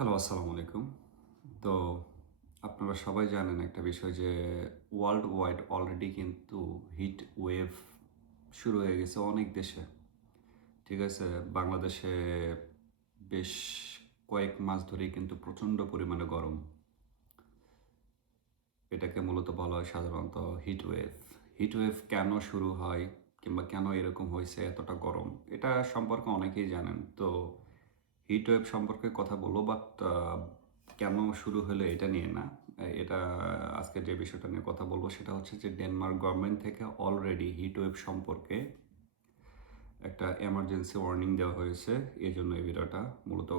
Hello, আসসালামু আলাইকুম। তো আপনারা সবাই জানেন একটা বিষয় যে ওয়ার্ল্ড ওয়াইড অলরেডি কিন্তু হিট ওয়েভ শুরু হয়ে গেছে অনেক দেশে। ঠিক আছে? বাংলাদেশে বেশ কয়েক মাস ধরেই কিন্তু প্রচণ্ড পরিমাণে গরম। এটাকে মূলত বলা হয় সাধারণত হিট ওয়েভ। হিট ওয়েভ কেন শুরু হয় কিংবা কেন এরকম হইছে এতটা গরম? এটা সম্পর্কে অনেকেই জানেন। তো হিট ওয়েভ সম্পর্কে কথা বলবো বাট কেন শুরু হলো এটা নিয়ে না। এটা আজকে যে বিষয়টা নিয়ে কথা বলবো সেটা হচ্ছে যে ডেনমার্ক গভর্নমেন্ট থেকে অলরেডি হিট ওয়েভ সম্পর্কে একটা এমার্জেন্সি ওয়ার্নিং দেওয়া হয়েছে। এজন্য এই ভিডিওটা মূলত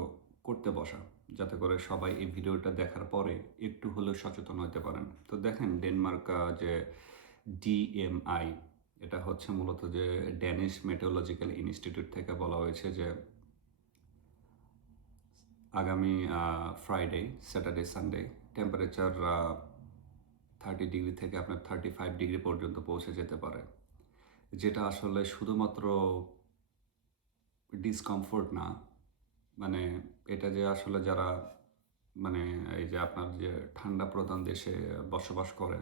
করতে বসা। যাতে করে সবাই এই ভিডিওটা দেখার পরে একটু হলেও সচেতন হতে পারেন। তো দেখেন ডেনমার্ক যে ডিএমআই এটা হচ্ছে মূলত যে ড্যানিশ মেটেওরোলজিক্যাল ইনস্টিটিউট থেকে বলা হয়েছে যে আগামী Friday, Saturday, Sunday temperature 30 degree থেকে আপনার 35 ডিগ্রি পর্যন্ত পৌঁছে যেতে পারে। যেটা আসলে শুধুমাত্র ডিসকমফোর্ট না, মানে এটা যে আসলে যারা মানে এই যে আপনার যে ঠান্ডা প্রধান দেশে বসবাস করে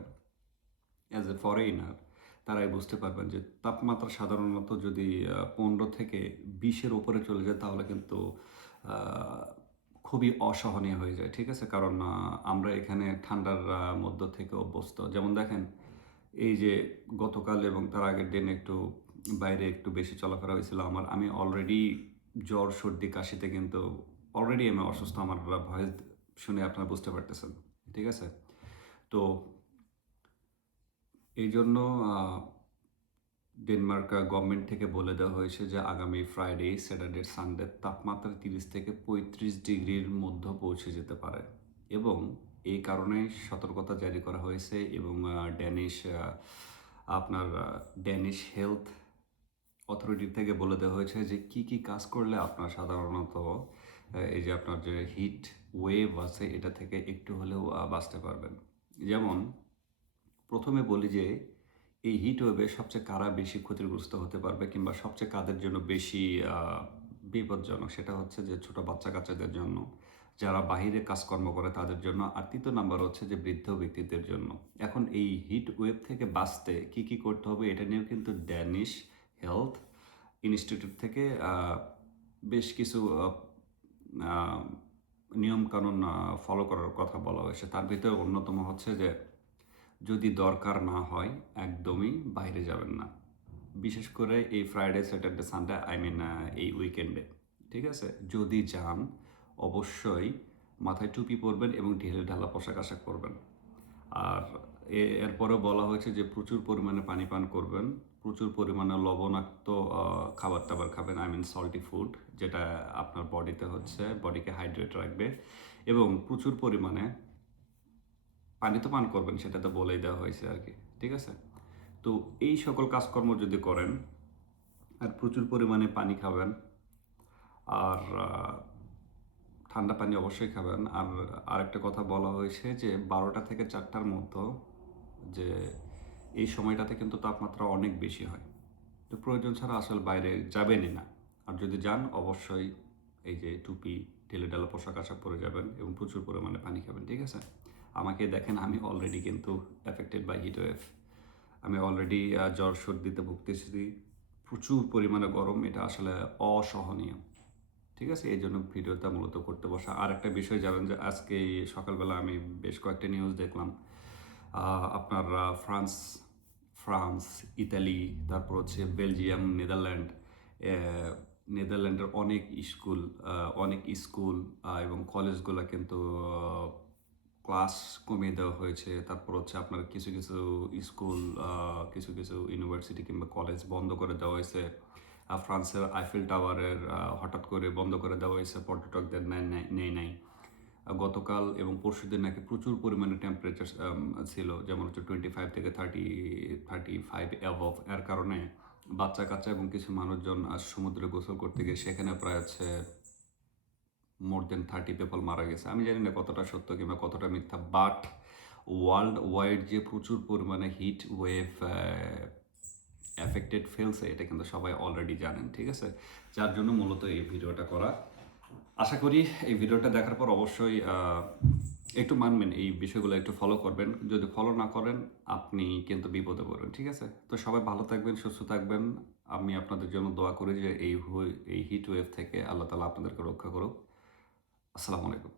অ্যাজ এ ফরেইনার তারাই বুঝতে পারবেন যে তাপমাত্রা সাধারণত যদি 15 থেকে 20-এর উপরে চলে যায় তাহলে কিন্তু আহ, খুবই অসহনীয় হয়ে যায়। ঠিক আছে? কারণ আমরা এখানে ঠান্ডার মধ্য থেকে অভ্যস্ত। যেমন দেখেন এই যে গতকাল এবং তার আগের দিন একটু বাইরে একটু বেশি চলাফেরা হয়েছিল আমি অলরেডি জ্বর সর্দি কাশিতে কিন্তু অলরেডি আমি অসুস্থ। আমার ভয়েস শুনে আপনারা বুঝতে পারতেছেন। ঠিক আছে? তো এই জন্য ডেনমার্ক গভর্নমেন্ট থেকে বলে দেওয়া হয়েছে যে আগামী ফ্রাইডে, স্যাটারডে, সানডে তাপমাত্রা 30 থেকে 35 ডিগ্রির মধ্যে পৌঁছে যেতে পারে এবং এই কারণে সতর্কতা জারি করা হয়েছে এবং ড্যানিশ আপনার ড্যানিশ হেলথ অথরিটি থেকে বলে দেওয়া হয়েছে যে কি কি কাজ করলে আপনার সাধারণত এই যে আপনার যে হিট ওয়েভ আছে এটা থেকে একটু হলেও বাঁচতে পারবেন। যেমন প্রথমে বলি যে এই হিট ওয়েভে সবচেয়ে কারা বেশি ক্ষতিগ্রস্ত হতে পারবে কিংবা সবচেয়ে কাদের জন্য বেশি বিপজ্জনক সেটা হচ্ছে যে ছোট বাচ্চা কাচ্চাদের জন্য, যারা বাহিরে কাজকর্ম করে তাদের জন্য, আর তৃতীয় নাম্বার হচ্ছে যে বৃদ্ধ ব্যক্তিদের জন্য। এখন এই হিট ওয়েভ থেকে বাঁচতে কি কি করতে হবে এটা নিয়েও কিন্তু ড্যানিশ হেলথ ইনস্টিটিউট থেকে বেশ কিছু আহ, নিয়মকানুন ফলো করার কথা বলা হয়েছে। তার ভিতরে অন্যতম হচ্ছে যে যদি দরকার না হয় একদমই বাইরে যাবেন না, বিশেষ করে এই Friday, Saturday, Sunday, I mean এই উইকেন্ডে। ঠিক আছে? যদি যান অবশ্যই মাথায় টুপি পরবেন এবং ঢিলে ঢালা পোশাক আশাক পরবেন। আর এরপরেও বলা হয়েছে যে প্রচুর পরিমাণে পানি পান করবেন, প্রচুর পরিমাণে লবণাক্ত খাবার টাবার খাবেন, আই মিন সল্টি ফুড, যেটা আপনার বডিতে হচ্ছে বডিকে হাইড্রেট রাখবে, এবং প্রচুর পরিমাণে পানি তো পান করবেন, সেটা তো বলেই দেওয়া হয়েছে আর কি। ঠিক আছে? তো এই সকল কাজকর্ম যদি করেন আর প্রচুর পরিমাণে পানি খাবেন আর ঠান্ডা পানি অবশ্যই খাবেন। আর আরেকটা কথা বলা হয়েছে যে 12টা থেকে 4টার মধ্যে যে এই সময়টাতে কিন্তু তাপমাত্রা অনেক বেশি হয়। তো প্রয়োজন ছাড়া আসলে বাইরে যাবেনই না। আর যদি যান অবশ্যই এই যে টুপি, ঢিলেঢালা পোশাক আশাক পরে যাবেন এবং প্রচুর পরিমাণে পানি খাবেন। ঠিক আছে? আমাকে দেখেন, আমি অলরেডি কিন্তু অ্যাফেক্টেড বাই হিট ওয়েভ। আমি অলরেডি জ্বর সর্দিতে ভুগতেছি। প্রচুর পরিমাণে গরম, এটা আসলে অসহনীয়। ঠিক আছে? এই জন্য ভিডিওটা মূলত করতে বসা। আর একটা বিষয় জানেন যে আজকে এই সকালবেলা আমি বেশ কয়েকটা নিউজ দেখলাম। আপনার ফ্রান্স, ইতালি, তারপর হচ্ছে বেলজিয়াম, নেদারল্যান্ড, নেদারল্যান্ডের অনেক স্কুল এবং কলেজগুলো কিন্তু ক্লাস কমিয়ে দেওয়া হয়েছে। তারপর হচ্ছে আপনার কিছু কিছু স্কুল, কিছু কিছু ইউনিভার্সিটি কিংবা কলেজ বন্ধ করে দেওয়া হয়েছে। ফ্রান্সের আইফেল টাওয়ারের হঠাৎ করে বন্ধ করে দেওয়া হয়েছে, পর্যটকদের নেয় নাই। গতকাল এবং পরশুদিন নাকি প্রচুর পরিমাণে টেম্পারেচার ছিল, যেমন হচ্ছে 25 থেকে 35 অ্যাবভ। এর কারণে বাচ্চা কাচ্চা এবং কিছু মানুষজন সমুদ্রে গোসল করতে গিয়ে সেখানে প্রায় হচ্ছে মোর দেন 30 পিপল মারা গেছে। আমি জানি না কতটা সত্য কিংবা কতটা মিথ্যা, বাট ওয়ার্ল্ড ওয়াইড যে প্রচুর পরিমাণে হিট ওয়েভ এফেক্টেড ফেলছে এটা কিন্তু সবাই অলরেডি জানেন। ঠিক আছে? যার জন্য মূলত এই ভিডিওটা করা। আশা করি এই ভিডিওটা দেখার পর অবশ্যই একটু মানবেন, এই বিষয়গুলো একটু ফলো করবেন। যদি ফলো না করেন আপনি কিন্তু বিপদে পড়বেন, ঠিক আছে? তো সবাই ভালো থাকবেন, সুস্থ থাকবেন। আমি আপনাদের জন্য দোয়া করি যে এই হিট ওয়েভ থেকে আল্লাহ তাআলা আপনাদেরকে রক্ষা করুক। আসসালামু আলাইকুম।